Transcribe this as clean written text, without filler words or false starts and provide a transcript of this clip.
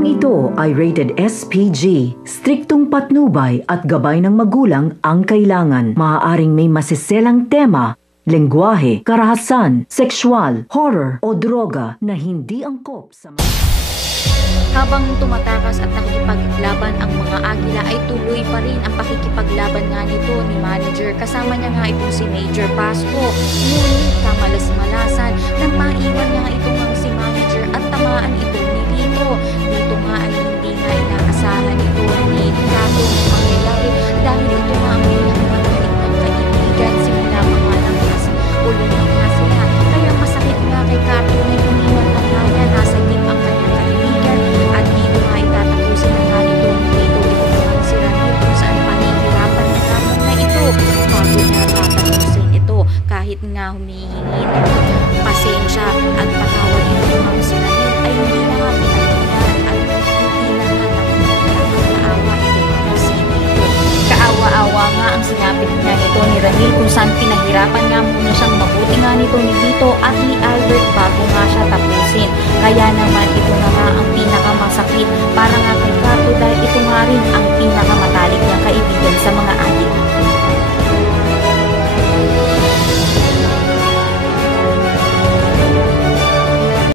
Programang ito ay rated SPG. Striktong patnubay at gabay ng magulang ang kailangan. Maaaring may masiselang tema, lengguwahe, karahasan, sexual, horror o droga na hindi angkop sa Habang tumatakas at nakikipaglaban ang mga agila ay tuloy pa rin ang pakikipaglaban nga nito ni manager. Kasama niya nga itong si Major Pasco. Ngunit kamalas-malasan nang maiwan niya nga itong si manager at tamaan ito ni Lito. Dito nga ay hindi nga inaasahan ito ni Kato ng mangyayari dahil ito nga ang pinakamatalik ng kaibigan simula mga langas. Ulungan nga sila. Kaya masakit nga kay Kato na iniwan lang nga niya nasa team ang kanyang kaibigan. At dito nga itatapusin na nga nito itong si Ramil kung saan panihirapan na naman na ito bago na tatapusin ito kahit nga humihingi ng pasensya at patawad ito ng si Ramil ay hindi na nga pinagpinaan at hindi na nga nakakaawa ito ng si Lito. Kaawa-awa nga ang sinapit nga nito ni Ramil kung saan pinahirapan nga muna siyang mabuti nga nito ni Lito at ni Albert bago nga siya tapusin. Kaya naman ito na nga ang pinakamasakit para nga kay Kato dahil ito nga rin ang